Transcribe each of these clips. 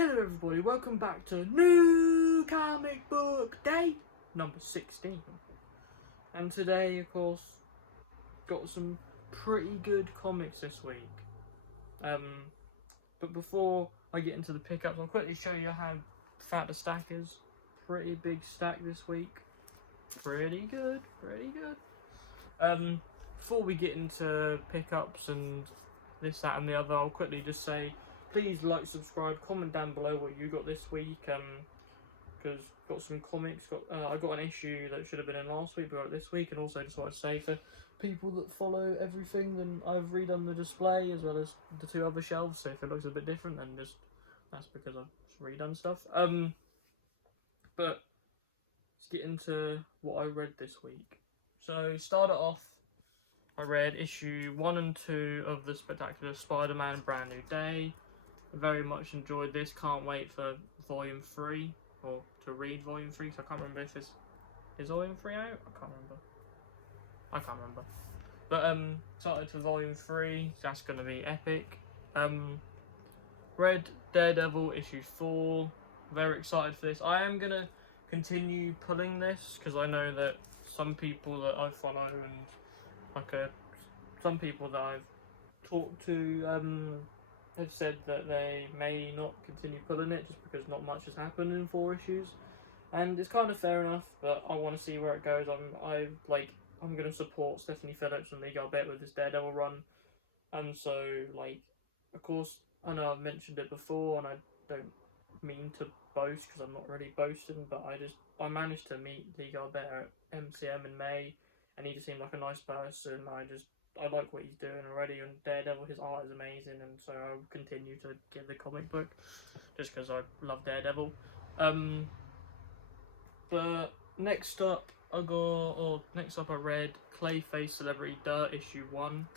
Hello everybody, welcome back to New Comic Book Day number 16. And today, of course, got some pretty good comics this week. But before I get into the pickups, I'll quickly show you how fat the stack is. Pretty big stack this week. Pretty good. Before we get into pickups and this, that and the other, I'll quickly just say, please like, subscribe, comment down below what you got this week, because got some comics, I got an issue that should have been in last week, but got it this week, and also just wanted to say for people that follow everything, then I've redone the display as well as the two other shelves, so if it looks a bit different, then that's because I've just redone stuff. But let's get into what I read this week. So, started off, I read issue 1 and 2 of the Spectacular Spider-Man Brand New Day. Very much enjoyed this. Can't wait for volume 3, or to read volume 3, so I can't remember if is volume 3 out? I can't remember. But started to volume 3, so that's gonna be epic. Read Daredevil issue 4. Very excited for this. I am gonna continue pulling this because I know that some people that I follow and some people that I've talked to have said that they may not continue pulling it just because not much has happened in 4 issues, and it's kind of fair enough. But I want to see where it goes. I'm gonna support Stephanie Phillips and Lee Garbett with this Daredevil run, and so of course I know I've mentioned it before, and I don't mean to boast because I'm not really boasting, but I managed to meet Lee Garbett at MCM in May, and he just seemed like a nice person. I like what he's doing already, and Daredevil, his art is amazing, and so I'll continue to get the comic book just because I love Daredevil. But next up I read Clayface Celebrity Dirt issue 1.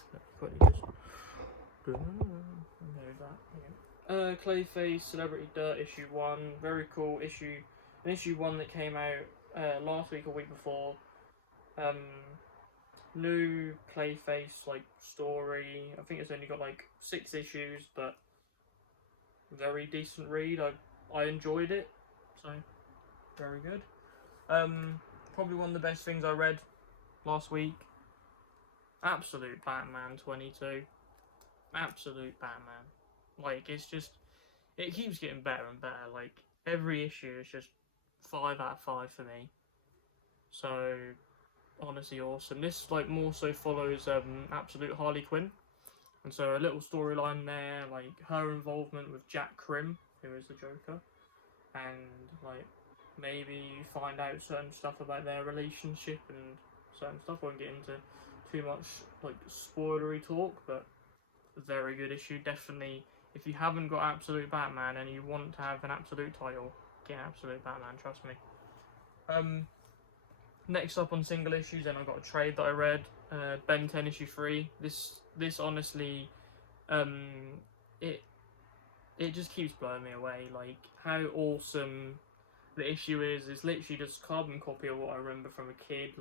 Clayface Celebrity Dirt issue 1, very cool issue. An issue 1 that came out last week or week before. New Clayface story. I think it's only got 6 issues, but very decent read. I enjoyed it, so very good. Probably one of the best things I read last week. Absolute Batman 22. Absolute Batman. It keeps getting better and better. Every issue is just 5 out of 5 for me. So honestly awesome. This more so follows Absolute Harley Quinn, and so a little storyline there, her involvement with Jack Krim, who is the Joker, and maybe you find out certain stuff about their relationship and certain stuff. I won't get into too much spoilery talk, but a very good issue. Definitely, if you haven't got Absolute Batman and you want to have an Absolute title, get Absolute Batman, trust me. Next up on single issues, then I got a trade that I read, Ben 10 issue 3. This honestly, it just keeps blowing me away. How awesome the issue is. It's literally just carbon copy of what I remember from a kid.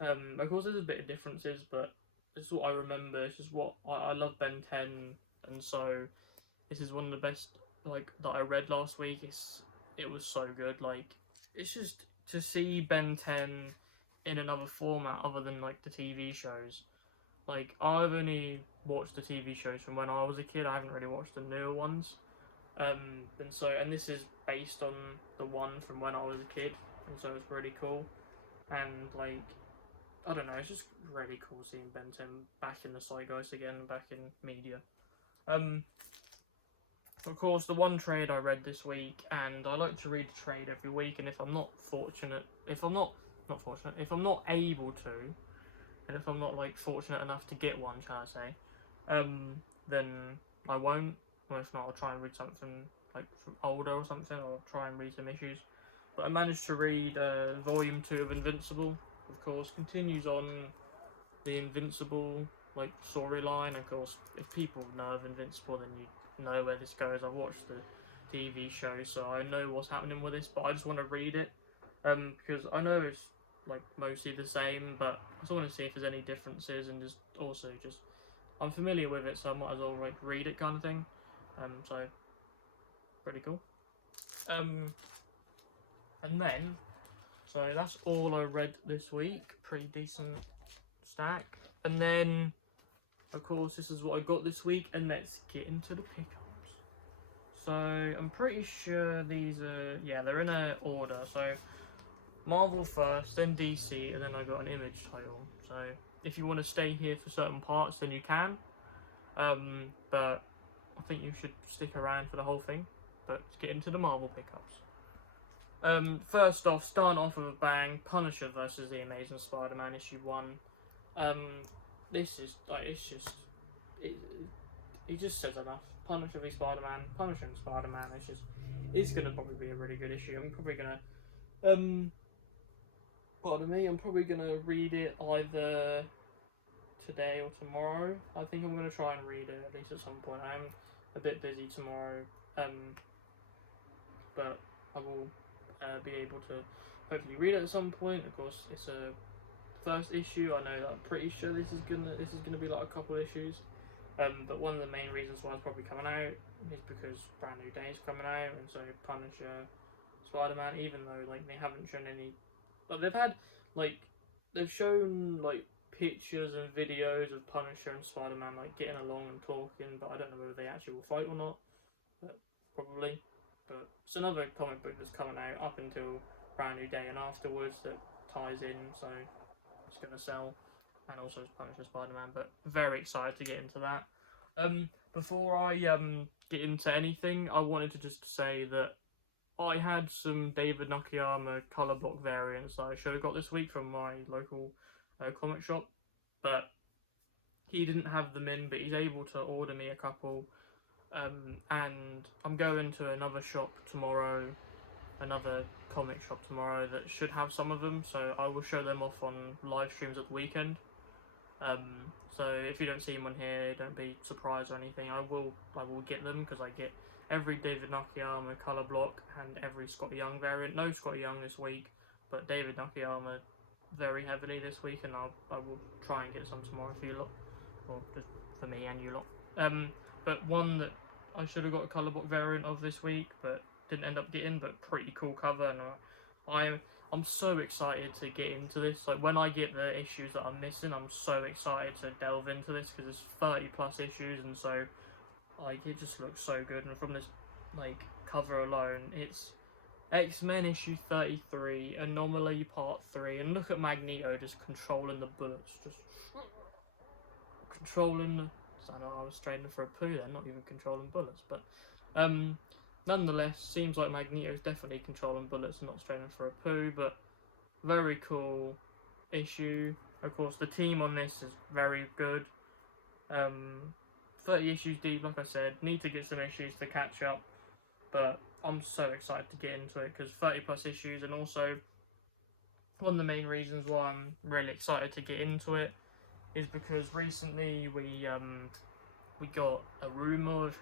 Of course there's a bit of differences, but this is what I remember. It's just what I love Ben 10, and so this is one of the best that I read last week. It was so good. It's just to see Ben 10 in another format other than the TV shows. I've only watched the TV shows from when I was a kid. I haven't really watched the newer ones. And this is based on the one from when I was a kid, and so it's really cool. And I don't know, it's just really cool seeing Ben 10 back in the zeitgeist again, back in media. Of course, the one trade I read this week, and I like to read a trade every week, and if I'm not able to, and if I'm not fortunate enough to get one, shall I say, then I won't. Or if not, I'll try and read something from older or something, or try and read some issues. But I managed to read volume 2 of Invincible. Of course, continues on the Invincible storyline. Of course, if people know of Invincible, then you know where this goes. I've watched the TV show, so I know what's happening with this, but I just want to read it because I know it's mostly the same, but I just want to see if there's any differences, and just I'm familiar with it, so I might as well read it, kind of thing. So pretty cool. And then, so that's all I read this week. Pretty decent stack. And then, of course, this is what I got this week, and let's get into the pickups. So I'm pretty sure these are, yeah, they're in a order. So Marvel first, then DC, and then I got an Image title. So if you want to stay here for certain parts, then you can. But I think you should stick around for the whole thing. But let's get into the Marvel pickups. First off, starting off with a bang, Punisher versus the Amazing Spider-Man issue 1. This is like, it just says enough. Punisher v Spider-Man, Punisher and Spider-Man. It's gonna probably be a really good issue. I'm probably gonna pardon me, I'm probably gonna read it either today or tomorrow. I think I'm gonna try and read it at least at some point. I'm a bit busy tomorrow, but I will be able to hopefully read it at some point. Of course, it's a first issue. I know that I'm pretty sure this is gonna be like a couple issues. But one of the main reasons why it's probably coming out is because Brand New Day is coming out, and so Punisher, Spider-Man, even though like they haven't shown any, but they've shown like pictures and videos of Punisher and Spider-Man like getting along and talking, but I don't know whether they actually will fight or not. But probably. But it's another comic book that's coming out up until Brand New Day and afterwards that ties in, so it's gonna sell. And also Punisher Spider-Man, but very excited to get into that. Before I get into anything, I wanted to just say that I had some David Nakayama colour block variants that I should have got this week from my local comic shop, but he didn't have them in, but he's able to order me a couple, and I'm going to another shop tomorrow, another comic shop tomorrow that should have some of them, so I will show them off on live streams at the weekend. So if you don't see them on here, don't be surprised or anything. I will get them because I get every David Nakayama colour block and every Scott Young variant. No Scott Young this week, but David Nakayama very heavily this week, and I will try and get some tomorrow for you lot, or just for me and you lot. But one that I should have got a colour block variant of this week, but didn't end up getting, but pretty cool cover, and I'm so excited to get into this. Like, when I get the issues that I'm missing, I'm so excited to delve into this, because there's 30 plus issues, and so like it just looks so good. And from this like cover alone, it's X-Men issue 33, Anomaly part 3, and look at Magneto just controlling the bullets, just controlling the, I know I was straining for a poo then, not even controlling bullets, but nonetheless, seems like Magneto's definitely controlling bullets and not straining for a poo, but very cool issue. Of course, the team on this is very good. 30 issues deep, like I said, need to get some issues to catch up, but I'm so excited to get into it, because 30 plus issues, and also one of the main reasons why I'm really excited to get into it is because recently we got a rumour of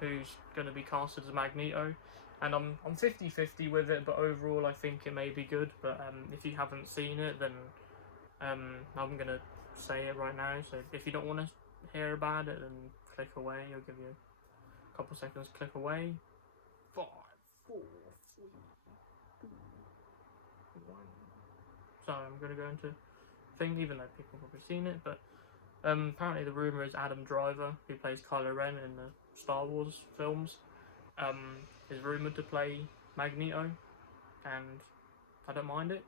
who's going to be casted as Magneto, and I'm 50-50 with it, but overall I think it may be good. But if you haven't seen it, then I'm going to say it right now, so if you don't want to hear about it, then click away. I'll give you a couple seconds, click away. 5, 4, 3, 2, 1. So I'm going to go into thing, even though people have probably seen it, but apparently the rumour is Adam Driver, who plays Kylo Ren in the Star Wars films, is rumoured to play Magneto, and I don't mind it.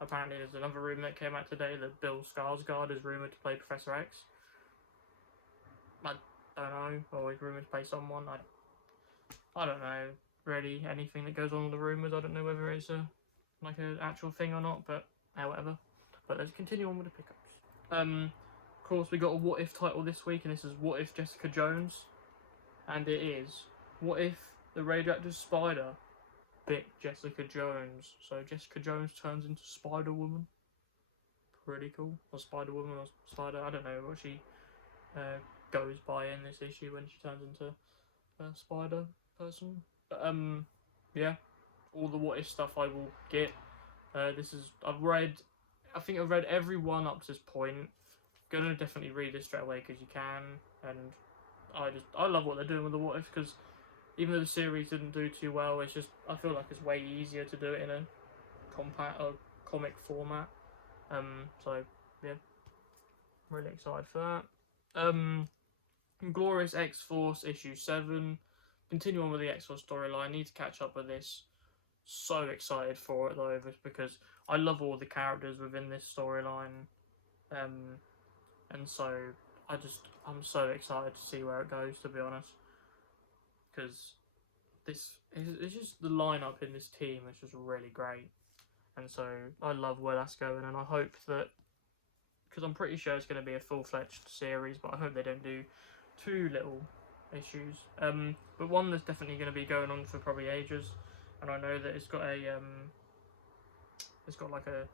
Apparently there's another rumour that came out today that Bill Skarsgård is rumoured to play Professor X. I don't know, or he's rumoured to play someone. I don't know really anything that goes on with the rumours. I don't know whether it's like an actual thing or not, but whatever. But let's continue on with the pickups. Of course, we got a What If title this week, and this is What If Jessica Jones, and it is what if the radioactive spider bit Jessica Jones, so Jessica Jones turns into Spider-Woman. Pretty cool. Or Spider-Woman, or Spider, I don't know what she goes by in this issue when she turns into a spider person. But yeah, all the What If stuff I will get. I think I've read every one up to this point. Gonna definitely read this straight away because you can, and I love what they're doing with the What If, because even though the series didn't do too well, it's just, I feel like it's way easier to do it in a compact or comic format. So yeah, really excited for that. Glorious X-Force issue 7. Continue on with the X-Force storyline. Need to catch up with this. So excited for it though, just because I love all the characters within this storyline. And so I'm so excited to see where it goes, to be honest. Because it's just the lineup in this team is just really great. And so I love where that's going, and I hope that, because I'm pretty sure it's going to be a full-fledged series, but I hope they don't do too little issues. But one that's definitely going to be going on for probably ages, and I know that it's got like a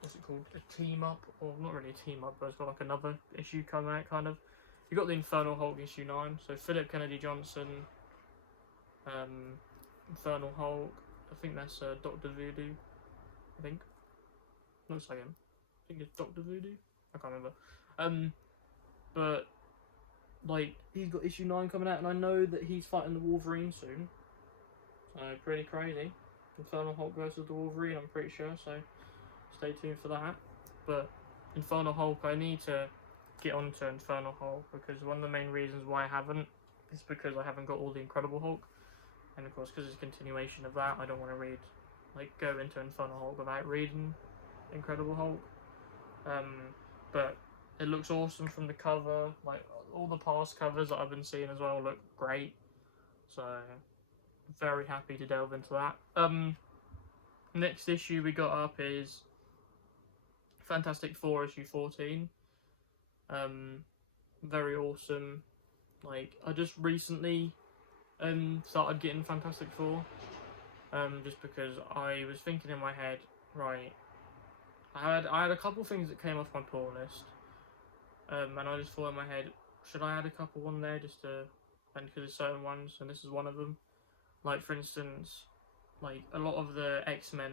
what's it called, a team up, or not really a team up, but it's got like another issue coming out, kind of. You got the Infernal Hulk issue 9, so Philip Kennedy Johnson, Infernal Hulk. I think that's Dr. Voodoo. I think looks like him. I think it's Dr. Voodoo. I can't remember. But like, he's got issue 9 coming out, and I know that he's fighting the Wolverine soon. So pretty crazy. Infernal Hulk versus the Wolverine, I'm pretty sure. So stay tuned for that. But Infernal Hulk, I need to get onto Infernal Hulk, because one of the main reasons why I haven't is because I haven't got all the Incredible Hulk, and of course because it's a continuation of that, I don't want to go into Infernal Hulk without reading Incredible Hulk. But it looks awesome from the cover. Like, all the past covers that I've been seeing as well look great, so very happy to delve into that. Next issue we got up is Fantastic Four issue 14. Very awesome. Like, I just recently started getting Fantastic Four, just because I was thinking in my head, right, I had a couple things that came off my pull list, and I just thought in my head, should I add a couple on there just to, and because there's certain ones, and this is one of them. Like, for instance, like, a lot of the X-Men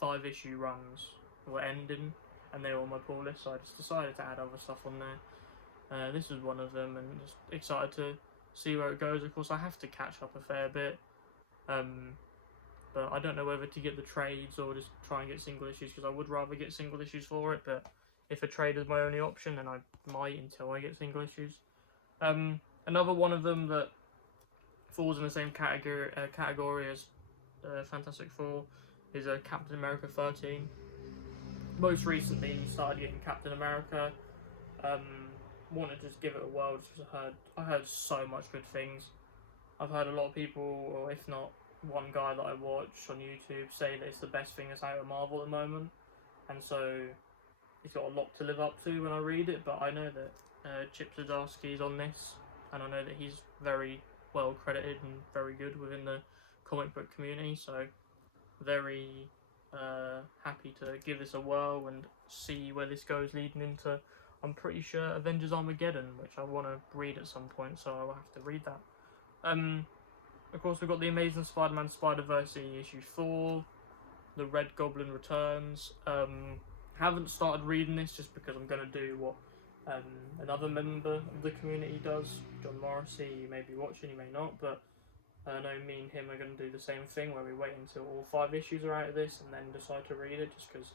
5-issue runs were ending, and they were on my pull list, so I just decided to add other stuff on there. This was one of them, and just excited to see where it goes. Of course, I have to catch up a fair bit, but I don't know whether to get the trades or just try and get single issues, because I would rather get single issues for it, but if a trade is my only option, then I might until I get single issues. Another one of them that falls in the same category as Fantastic Four is Captain America 13. Most recently started getting Captain America. Wanted to just give it a whirl, just because I heard so much good things. I've heard a lot of people, or if not one guy that I watch on YouTube, say that it's the best thing that's out of Marvel at the moment, and so it's got a lot to live up to when I read it. But I know that Chip Zdarsky is on this, and I know that he's very well credited and very good within the comic book community, so very happy to give this a whirl and see where this goes, leading into, I'm pretty sure, Avengers Armageddon, which I want to read at some point, so I'll have to read that. Of course, we've got the Amazing Spider-Man Spider-Verse issue 4, the Red Goblin returns. Haven't started reading this just because I'm going to do what another member of the community does, John Morrissey. You may be watching, you may not, but I know me and him are going to do the same thing, where we wait until all 5 issues are out of this and then decide to read it, just because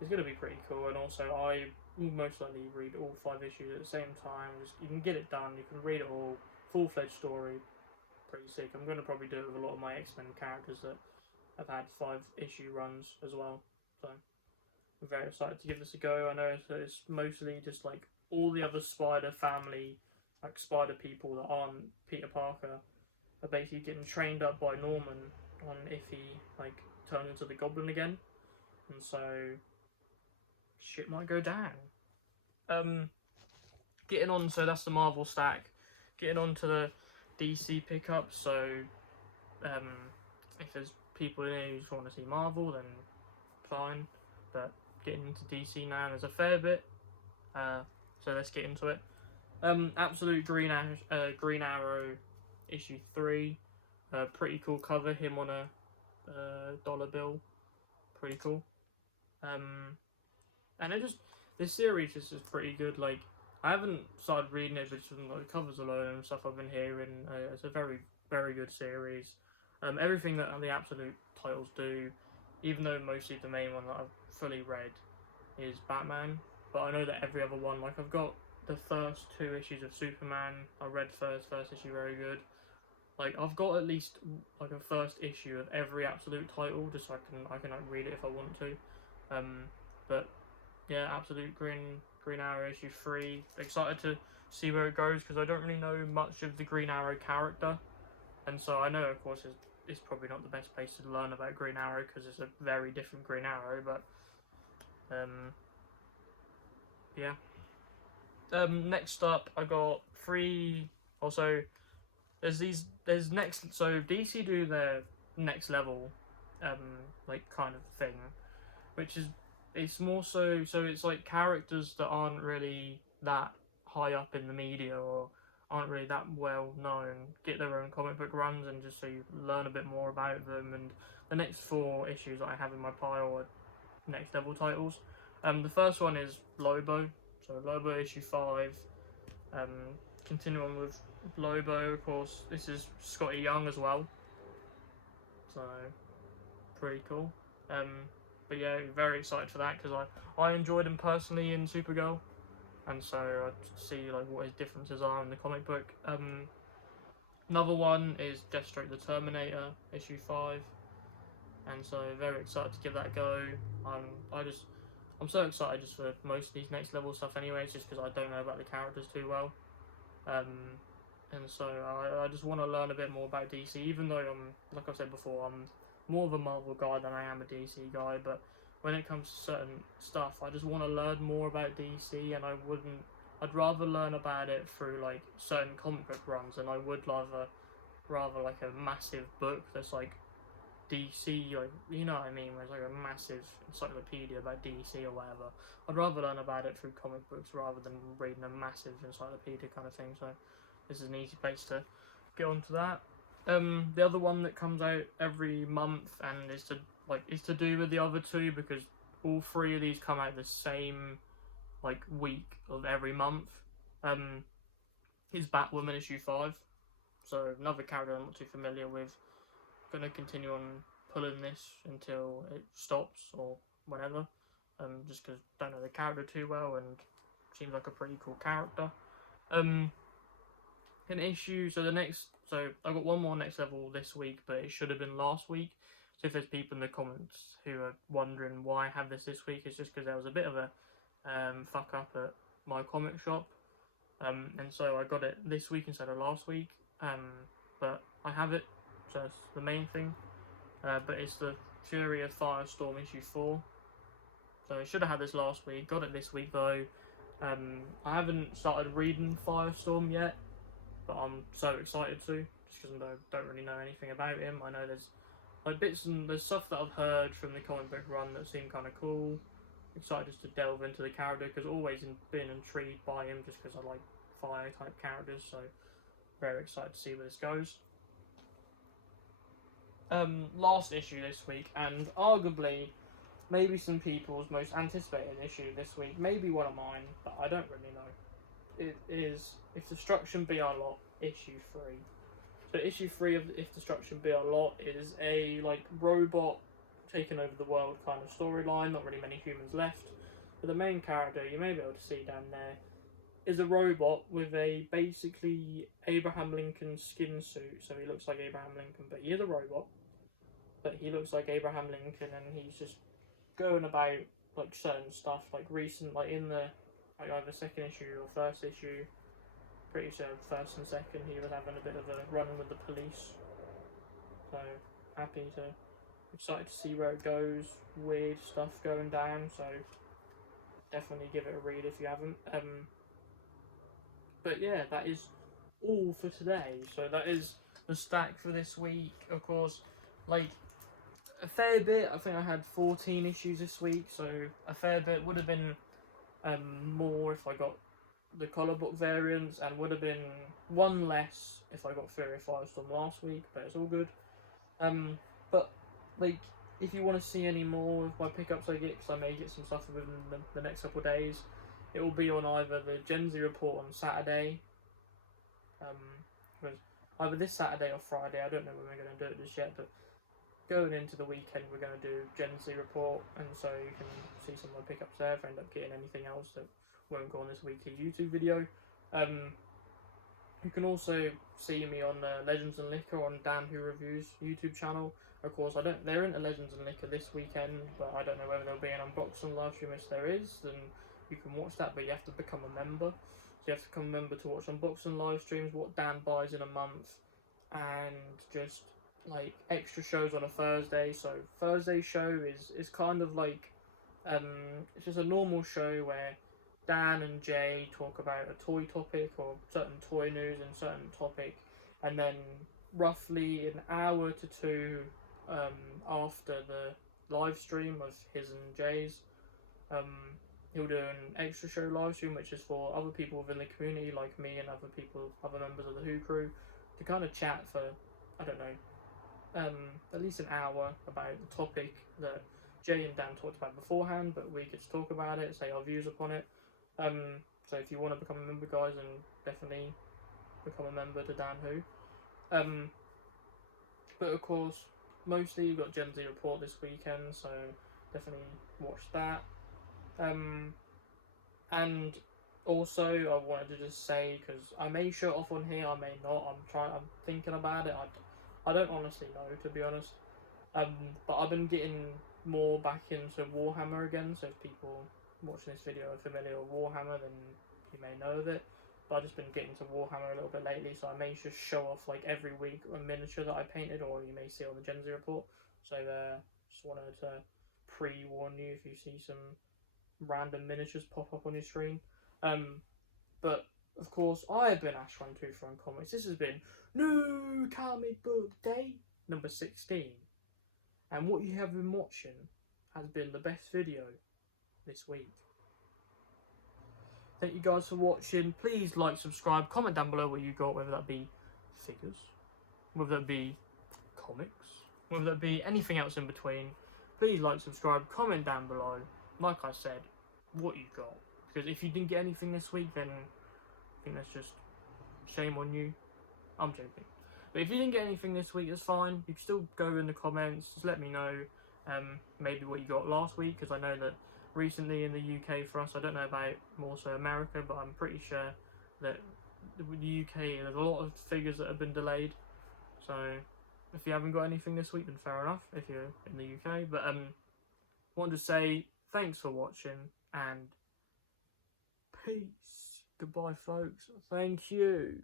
it's going to be pretty cool. And also, I will most likely read all 5 issues at the same time. You can get it done, you can read it all, full-fledged story, pretty sick. I'm going to probably do it with a lot of my X-Men characters that have had 5-issue runs as well, so I'm very excited to give this a go. I know it's mostly just like all the other Spider family, like Spider people that aren't Peter Parker, are basically getting trained up by Norman on if he like turns into the Goblin again, and so shit might go down. Getting on, so that's the Marvel stack. Getting on to the DC pickups. So if there's people in here who just want to see Marvel, then fine. But getting into DC now, there's a fair bit. So let's get into it. Absolute Green Arrow issue 3. Pretty cool cover, him on a dollar bill. Pretty cool. And this series is just pretty good. Like, I haven't started reading it, but from the covers alone and stuff I've been hearing, it's a very, very good series. Everything that the absolute titles do, even though mostly the main one that I've fully read is Batman, but I know that every other one, like I've got the first 2 issues of Superman, I read first issue, very good. Like I've got at least like a first issue of every absolute title, just so I can like read it if I want to. But yeah, absolute Green Arrow issue 3. Excited to see where it goes because I don't really know much of the Green Arrow character, and so I know of course it's probably not the best place to learn about Green Arrow because it's a very different Green Arrow, but yeah. Next up, I got 3. Also, there's next. So DC do their next level, like kind of thing, which is it's more so it's like characters that aren't really that high up in the media or aren't really that well known get their own comic book runs, and just so you learn a bit more about them. And the next 4 issues that I have in my pile are next level titles. The first one is Lobo, so Lobo issue 5. Um, continue on with Lobo, of course. This is Scotty Young as well, so pretty cool. But yeah, very excited for that because I enjoyed him personally in Supergirl, and so I see like what his differences are in the comic book. Another one is Deathstroke the Terminator issue 5, and so very excited to give that a go. I'm so excited just for most of these next level stuff anyways, just because I don't know about the characters too well. And so I just want to learn a bit more about DC, even though like I said before, I'm more of a Marvel guy than I am a DC guy, but when it comes to certain stuff, I just want to learn more about DC, and I'd rather learn about it through like certain comic book runs than I would rather like a massive book that's like DC, like, you know what I mean, where it's like a massive encyclopedia about DC or whatever. I'd rather learn about it through comic books rather than reading a massive encyclopedia kind of thing, so this is an easy place to get onto that. The other one that comes out every month and is to do with the other 2 because all 3 of these come out the same like week of every month. Is Batwoman issue 5. So another character I'm not too familiar with. Gonna continue on pulling this until it stops or whatever. Just because I don't know the character too well and seems like a pretty cool character. An issue. So I got one more next level this week, but it should have been last week. So if there's people in the comments who are wondering why I have this week, it's just because there was a bit of a fuck up at my comic shop, and so I got it this week instead of last week. But I have it, so it's the main thing. But it's the Fury of Firestorm issue 4. So I should have had this last week. Got it this week though. I haven't started reading Firestorm yet, but I'm so excited to, just because I don't really know anything about him. I know there's like there's stuff that I've heard from the comic book run that seem kind of cool. Excited just to delve into the character because I've always been intrigued by him just because I like fire type characters. So very excited to see where this goes. Last issue this week, and arguably maybe some people's most anticipated issue this week, maybe one of mine, but I don't really know. It is If Destruction Be Our Lot, issue 3. So issue 3 of If Destruction Be Our Lot is a like robot taking over the world kind of storyline, not really many humans left. But the main character, you may be able to see down there, is a robot with a basically Abraham Lincoln skin suit. So he looks like Abraham Lincoln, but he is a robot. But he looks like Abraham Lincoln, and he's just going about like certain stuff, like recent, like in the like either second issue or first issue. Pretty sure first and second he was having a bit of a run with the police. So excited to see where it goes. Weird stuff going down, so definitely give it a read if you haven't. But yeah, that is all for today. So that is the stack for this week. Of course, like a fair bit. I think I had 14 issues this week, so a fair bit would have been more if I got the colour book variants, and would have been one less if I got Fury of Firestorm last week, but it's all good. But like, if you want to see any more of my pickups I get, because I may get some stuff within the next couple of days, it will be on either the Gen Z report on Saturday, either this Saturday or Friday. I don't know when we're going to do it just yet, but going into the weekend we're going to do Gen Z report, and so you can see some of my pickups there if I end up getting anything else that won't go on this weekly YouTube video. You can also see me on Legends and Liquor on Dan Who Reviews YouTube channel. Of course, they're into Legends and Liquor this weekend, but I don't know whether there'll be an unboxing live stream. If there is, then you can watch that, but you have to become a member. So you have to become a member to watch unboxing live streams, what Dan buys in a month, and just like extra shows on a Thursday. So Thursday show is kind of like it's just a normal show where Dan and Jay talk about a toy topic or certain toy news and certain topic, and then roughly an hour to two after the live stream of his and Jay's, he'll do an extra show live stream which is for other people within the community like me and other members of the Who crew, to kind of chat for, I don't know, at least an hour about the topic that Jay and Dan talked about beforehand, but we could talk about it, say our views upon it. So if you want to become a member, guys, then definitely become a member to Dan Who. But of course, mostly you've got Gen Z report this weekend, so definitely watch that. And also I wanted to just say, because I may show it off on here, I may not. I'm thinking about it. I don't honestly know, to be honest. But I've been getting more back into Warhammer again, so if people watching this video are familiar with Warhammer, then you may know of it. But I've just been getting to Warhammer a little bit lately, so I may just show off like every week a miniature that I painted, or you may see on the Gen Z report. So just wanted to pre-warn you if you see some random miniatures pop up on your screen. But of course, I have been Ash12 from Comics. This has been New Comic Book Day number 16. And what you have been watching has been the best video this week. Thank you guys for watching. Please like, subscribe, comment down below what you got, whether that be figures, whether that be comics, whether that be anything else in between. Please like, subscribe, comment down below, like I said, what you got. Because if you didn't get anything this week, then I think that's just shame on you. I'm joking. But if you didn't get anything this week, that's fine. You can still go in the comments, just let me know maybe what you got last week, because I know that recently in the UK for us, I don't know about more so America, but I'm pretty sure that the UK, there's a lot of figures that have been delayed. So if you haven't got anything this week, then fair enough if you're in the UK. But wanted to say thanks for watching, and peace. Goodbye, folks. Thank you.